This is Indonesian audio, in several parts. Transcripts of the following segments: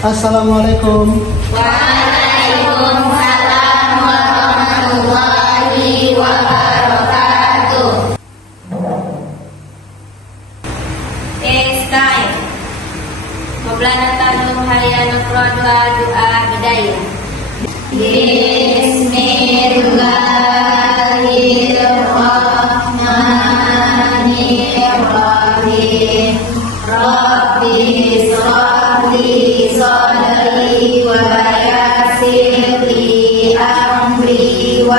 Assalamualaikum. Waalaikumsalam warahmatullahi wabarakatuh. Time. Maulana Tanum Hayya Nakra doa bidayah. Bismillahirrahmanirrahim. Rabbi sholli sholli wa yassir li amri wa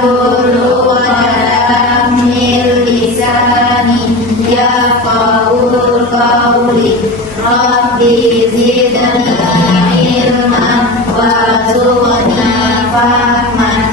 hlul 'uqdatam min lisani yafqahul qawli. Rabbi zidni ilman warzuqna fahman.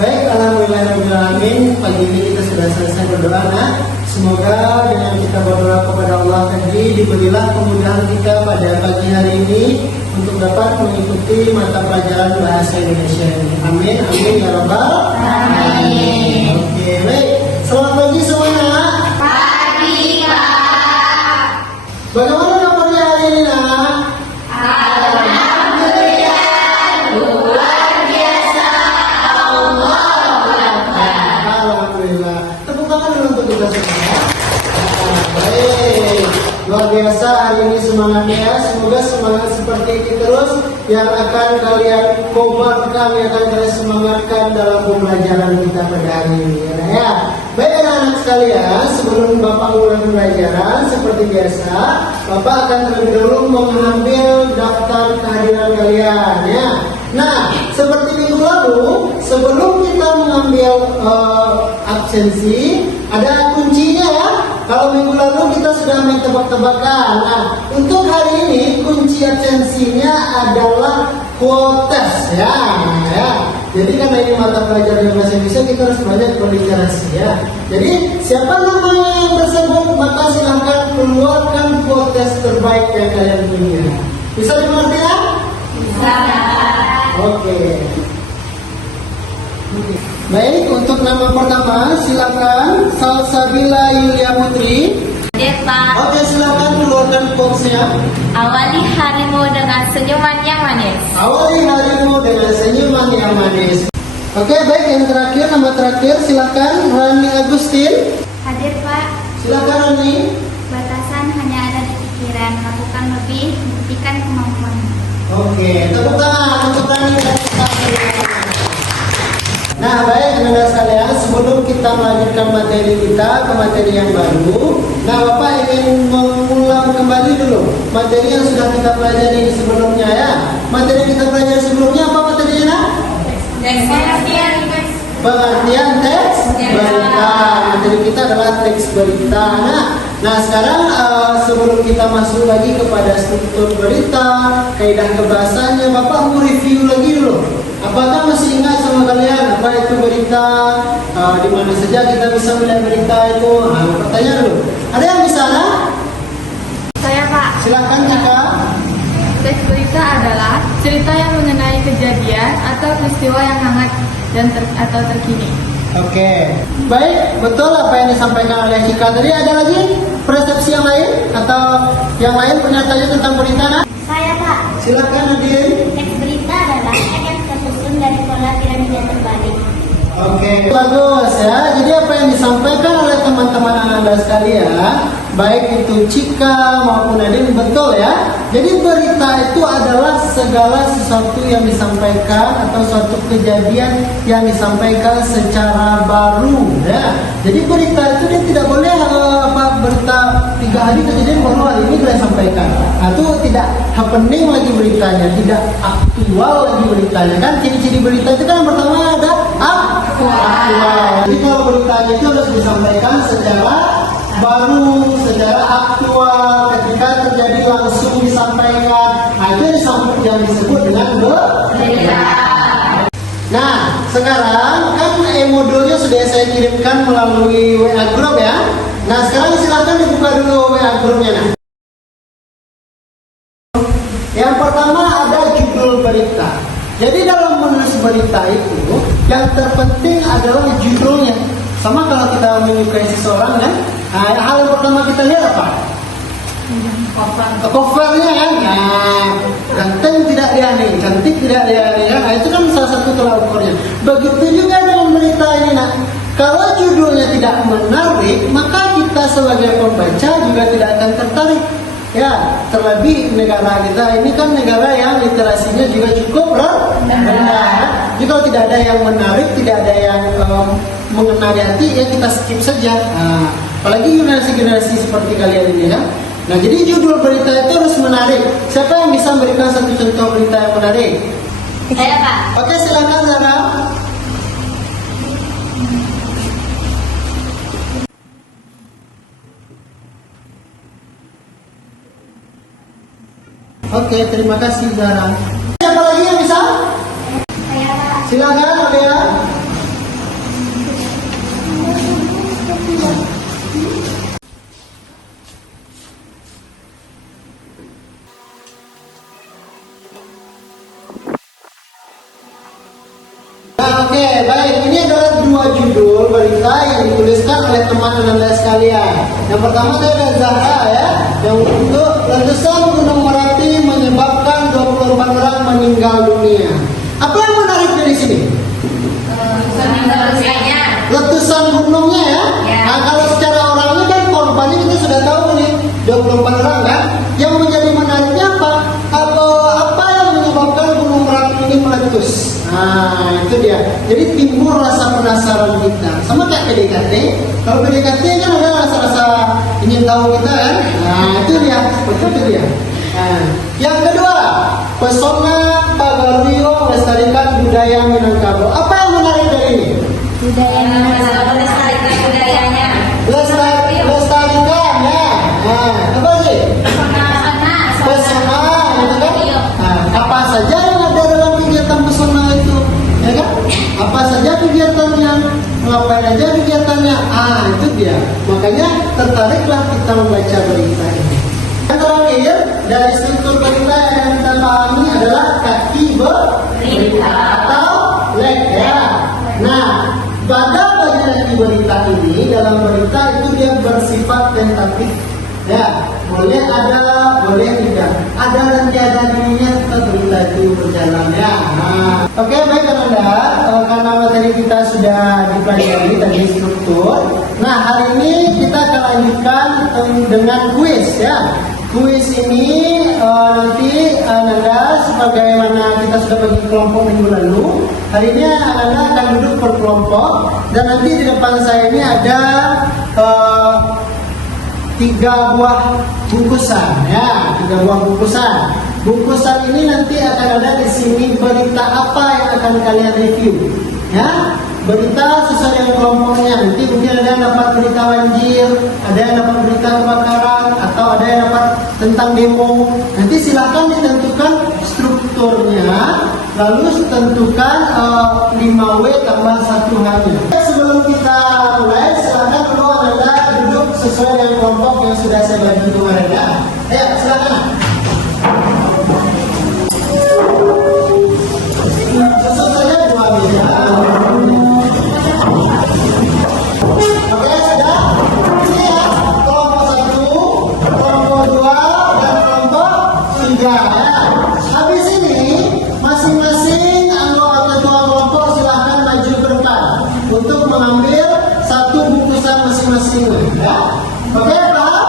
Baik, alhamdulillahirrahmanirrahim. Pagi ini kita sudah selesai berdoa. Semoga dengan kita berdoa kepada Allah tadi diberilah kemudahan kita pada pagi hari ini untuk dapat mengikuti mata pelajaran bahasa Indonesia ini. Amin, amin ya rabbal alamin. Oke, baik. Selamat pagi semuanya. Pagi, Pak. Bagaimana kabarnya hari ini, nak? Alhamdulillah, luar biasa. Allahu Akbar. Alhamdulillah. Tepuk tangan dulu untuk kita semua. Baik, luar biasa hari ini semangatnya. Semoga semangat seperti ini terus yang akan kalian kobarkan, yang akan kalian semangatkan dalam pembelajaran kita pada hari ini, ya. Baik anak-anak sekalian, sebelum Bapak mulai pembelajaran seperti biasa, Bapak akan terlebih dahulu mengambil daftar kehadiran kalian, ya. Nah, seperti minggu lalu, sebelum kita mengambil absensi, ada kuncinya ya. Kalau minggu lalu kita sudah main tebak-tebakan. Nah, untuk hari ini kunci absensinya adalah quotes ya. Jadi karena ini mata pelajaran bahasa Indonesia, kita harus banyak berliterasi ya. Jadi siapa namanya yang tersebut, maka silahkan keluarkan quotes terbaik yang kalian punya. Bisa dimengerti ya? Bisa. Oke. Baik, untuk nama pertama silakan Salsabila Yulia Putri. Pak. Oke, silakan keluarkan quotes-nya. Awali harimu dengan senyuman yang manis. Awali harimu dengan senyuman yang manis. Oke, baik, yang terakhir, nama terakhir silakan Rani Agustin. Hadir Pak, Silakan Rani. batasan hanya ada di pikiran, lakukan lebih, buktikan kemampuan. Oke, tepuk tangan untuk Rani dan Nah, baik anak-anak sekalian, sebelum kita melanjutkan materi kita ke materi yang baru, nah Bapak ingin mengulang kembali dulu materi yang sudah kita pelajari sebelumnya ya. Materi yang kita pelajari sebelumnya apa materinya? Nak? Pengertian teks berita. Materi kita adalah teks berita. Nah sekarang sebelum kita masuk lagi kepada struktur berita, kaidah kebahasannya, Bapak mau review lagi dulu. Apakah masih ingat sama kalian apa itu berita? Di mana saja kita bisa melihat berita itu? Pertanyaan dulu. Ada yang bisa? Saya Pak, Silakan Tika. teks berita adalah cerita yang mengenai kejadian atau peristiwa yang hangat dan atau terkini. Oke, baik, betul apa yang disampaikan oleh Cika tadi. Ada lagi persepsi yang lain atau yang lain pernyataannya tentang berita? Nah? Saya Pak, Silakan Nadine. teks berita adalah teks yang tersusun dari pola piramida terbalik. Oke, bagus ya. Jadi apa yang disampaikan oleh teman-teman Anda sekalian, baik itu Cika maupun Nadine, betul ya. Jadi berita itu adalah segala sesuatu yang disampaikan atau suatu kejadian yang disampaikan secara baru ya. Jadi berita itu dia tidak boleh berita 3 hari kejadian baru hari ini kita sampaikan. Itu tidak happening lagi beritanya, tidak aktual lagi beritanya kan. Ciri-ciri berita itu kan yang pertama ada aktual. Jadi kalau beritanya itu harus disampaikan secara baru, secara aktual, ketika terjadi langsung disampaikan. Nah itu yang disebut dengan berita. Nah sekarang kan modulnya sudah saya kirimkan melalui WA Group ya. Nah sekarang silakan dibuka dulu WA Groupnya. Nah, yang pertama ada judul berita. Jadi dalam menulis berita itu yang terpenting adalah judulnya. Sama kalau kita menyukai seseorang kan, hal yang pertama kita lihat apa? covernya kan, nah ganteng tidak diani, cantik tidak diani kan, nah, itu kan salah satu tolak ukurnya. Begitu juga dengan berita ini nak, kalau judulnya tidak menarik, maka kita sebagai pembaca juga tidak akan tertarik. Ya, terlebih negara kita ini kan negara yang literasinya juga cukup rendah. Jadi kalau tidak ada yang menarik, tidak ada yang mengena di hati, ya kita skip saja. Nah, apalagi generasi-generasi seperti kalian ini ya. Nah, jadi judul berita itu harus menarik. Siapa yang bisa memberikan satu contoh berita yang menarik? Saya Pak. Oke, silakan Zara. Oke, terima kasih Zara. Siapa lagi yang bisa? Saya Pak. Silakan Abia. Nah, oke, baik. Ini adalah dua judul berita yang dituliskan oleh teman Anda sekalian. Yang pertama ada Zahra ya, yang untuk letusan Gunung Merapi menyebabkan 24 orang meninggal dunia. Apa yang menarik dari sini? Letusan gunungnya ya. Nah, kalau secara orangnya kan korbannya kita sudah tahu nih, 24 orang kan. Yang menjadi menariknya apa? Apa yang menyebabkan Gunung Merapi ini meletus? Nah, itu dia. Jadi timbul rasa penasaran kita. Sama kayak PDKT. Kalau PDKT kan ada rasa-rasa ingin tahu kita kan. Nah, itu dia. Seperti itu dia. Nah, yang kedua, pesona Pagaruyo melestarikan budaya Minangkabau. Apa yang menarik dari ini? Budaya Minangkabau, melestarikan budayanya. Lestarikan ya. Nah, apa sih? Pesona, gitu kan? Nah, apa saja yang ada dalam kegiatan pesona itu, ya kan? Apa saja kegiatannya, ngapain aja kegiatannya, itu dia. Makanya tertariklah kita membaca berita ini. Yang terakhir dari struktur berita yang kita pahami adalah kaki berita atau leg ya. Nah, pada bagian kaki berita ini dalam berita itu dia bersifat tentatif. Ya, boleh ada, boleh tidak. Ada dan tiada dirinya tetap berita itu berjalan ya. Nah, oke, baik Anda. Karena materi kita sudah dipelajari tadi struktur. Nah, hari ini kita akan lanjutkan dengan kuis ya. Kuis ini nanti Anda sebagaimana kita sudah bagi kelompok minggu lalu. Hari ini Anda akan duduk per kelompok dan nanti di depan saya ini ada 3 buah bungkusan ya, 3 buah bungkusan. Bungkusan ini nanti akan ada di sini berita apa yang akan kalian review ya. Berita sesuai dengan kelompoknya. Nanti mungkin ada yang dapat berita banjir, ada yang dapat berita kebakaran, atau ada yang dapat tentang demo. Nanti silakan ditentukan strukturnya, lalu tentukan 5W tambah 1 hanya. Sebelum kita mulai, silakan dulu Anda duduk sesuai dengan kelompok yang sudah saya bagi kemarin ya. Ayo, silakan. Susut saja 2 meja. Oke, sudah. Ini ya, kelompok 1, kelompok 2, dan kelompok 3 ya. Habis ini, masing-masing anggota ketua kelompok silahkan maju ke depan untuk mengambil 1 bungkusan masing-masing ya. Oke, paham?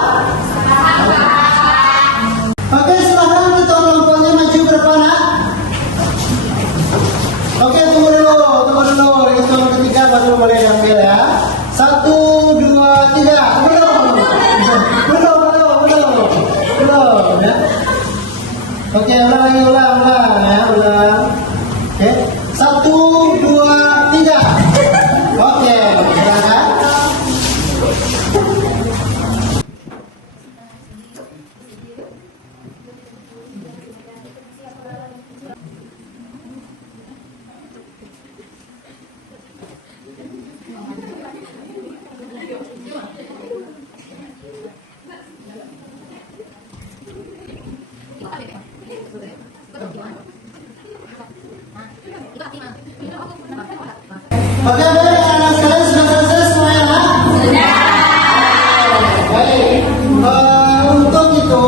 Oke, silahkan ketua kelompoknya maju ke depan ya. Oke, tunggu dulu. Hitung ketiga baru boleh diambil ya. 1, 2, 3. Belum ya. Oke, ulang ya, ulang. Oke, 1, 2, 3. Oke, silakan. Oke, baik, anak sekalian sudah selesai semuanya? Sudah. Baik. Untuk itu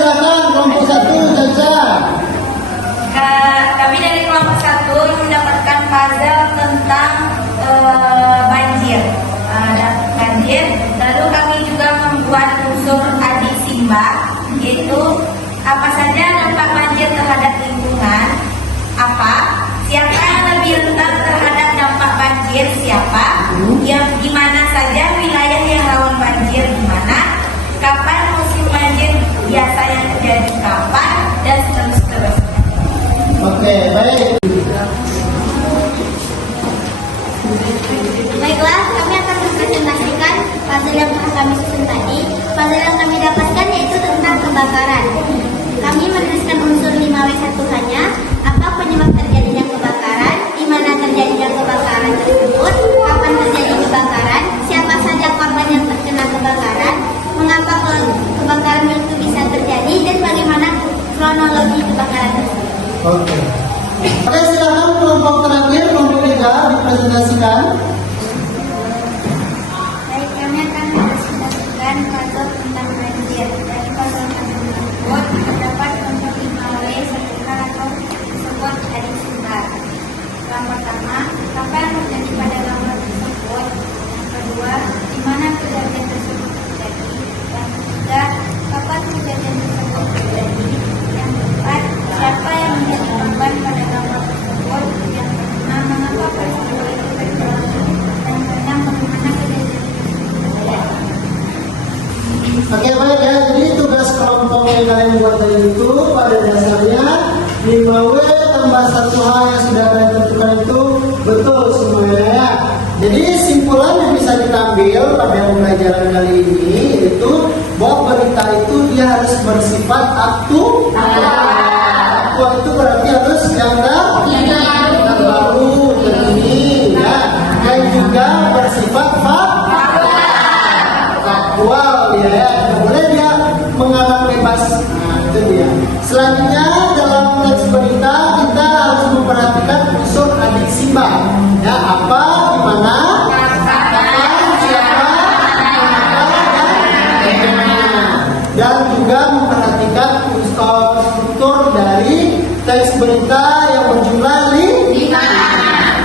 silakan kelompok 1 Caca. Kami dari kelompok 1 mendapatkan puzzle tentang banjir. Banjir. Lalu kami juga membuat unsur adik Simba, yaitu apa saja dampak banjir terhadap lingkungan, apa, siapa yang lebih rentan terhadap dampak banjir, siapa, yang di mana saja wilayah yang rawan banjir di mana, kapan musim banjir biasanya terjadi kapan, dan seterusnya. Oke, baik. Baiklah, kami akan mempresentasikan puzzle yang telah kami susun tadi. Puzzle yang kami dapatkan yaitu tentang kebakaran. Kami menuliskan unsur 5W1 hanya, apa penyebab terjadinya kebakaran, di mana terjadinya kebakaran tersebut, kapan terjadi kebakaran, siapa saja korban yang terkena kebakaran, mengapa kebakaran itu bisa terjadi, dan bagaimana kronologi kebakaran tersebut. Oke. Oke, silakan kelompok terakhir, kelompok 3 dipresentasikan. Baik, kami akan mempresentasikan puzzle tentang banjir. Dari puzzle tersebut terdapat unsur 5W 1K atau disebut adik Simba. Yang pertama, apa yang terjadi pada gambar tersebut? Yang kedua, di mana kejadian tersebut terjadi? Yang ketiga, kapan kejadian tersebut terjadi? Yang keempat, siapa yang menjadi korban pada gambar tersebut? Yang kelima, mengapa peristiwa itu terjadi? Dan keenam, bagaimana kejadian tersebut terjadi? Oke, baik ya. Jadi tugas kelompok yang kalian buat tadi itu pada dasarnya 5W tambah 1H yang sudah kalian tentukan itu betul semuanya ya. Jadi simpulan yang bisa kita ambil pada pembelajaran kali ini itu bahwa berita itu dia harus bersifat aktual itu berarti harus yang terbaru, terkini ya, dan juga bersifat faktual ya. Boleh dia mengarang bebas. Nah, itu dia. Selanjutnya dalam teks berita kita harus memperhatikan unsur adik Simba. Ya, apa, di mana, kapan, siapa, dan juga memperhatikan struktur dari teks berita yang berjumlah 5.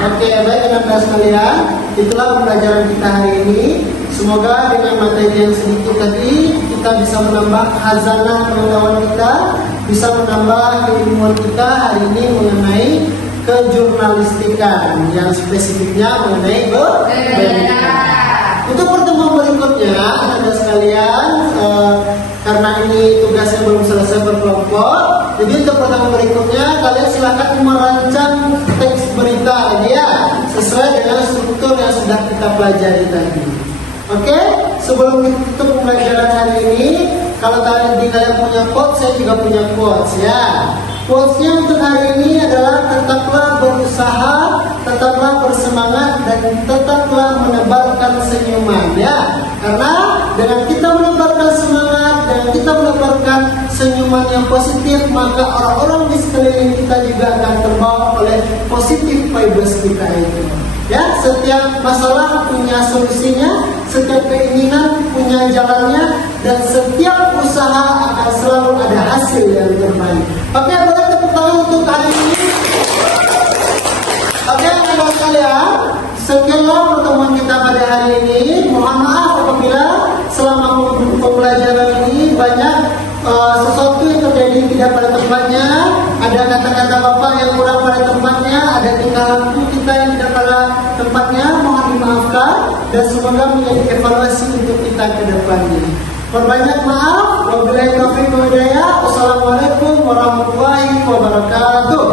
Oke, baik anak-anak sekalian, itulah pembelajaran kita hari ini. Semoga dengan materi yang sedikit tadi kita bisa menambah khazanah pengetahuan kita, bisa menambah keilmuan kita hari ini mengenai kejurnalistikan yang spesifiknya mengenai berita. Untuk pertemuan berikutnya, anak-anak sekalian, karena ini tugasnya belum selesai berkelompok, jadi untuk pertemuan berikutnya kalian silakan merancang teks berita ya, sesuai dengan struktur yang sudah kita pelajari tadi. Oke, sebelum kita tutup pembelajaran hari ini, kalau kalian punya quotes, saya juga punya quotes ya. Quotesnya untuk hari ini adalah tetaplah berusaha, tetaplah bersemangat, dan tetaplah menebarkan senyuman ya. Karena dengan kita menebarkan semangat, dengan kita menebarkan senyuman yang positif, maka orang-orang di sekeliling kita juga akan terbawa oleh positif vibes kita itu. Ya, setiap masalah punya solusinya, setiap keinginan punya jalannya, dan setiap usaha akan selalu ada hasil yang terbaik. Oke, boleh tepuk tangan untuk hari ini. Oke, anak-anak sekalian, sekianlah pertemuan kita pada hari ini. Mohon maaf apabila selama pembelajaran ini banyak sesuatu yang terjadi tidak pada tempatnya, ada kata-kata bapak yang kurang pada tempatnya, ada tingkah laku kita yang tidak pada tempatnya, mohon dimaafkan, dan semoga menjadi evaluasi untuk kita ke depannya. Perbanyak maaf. Wabillahi taufiq wal hidayah. Wassalamualaikum warahmatullahi wabarakatuh.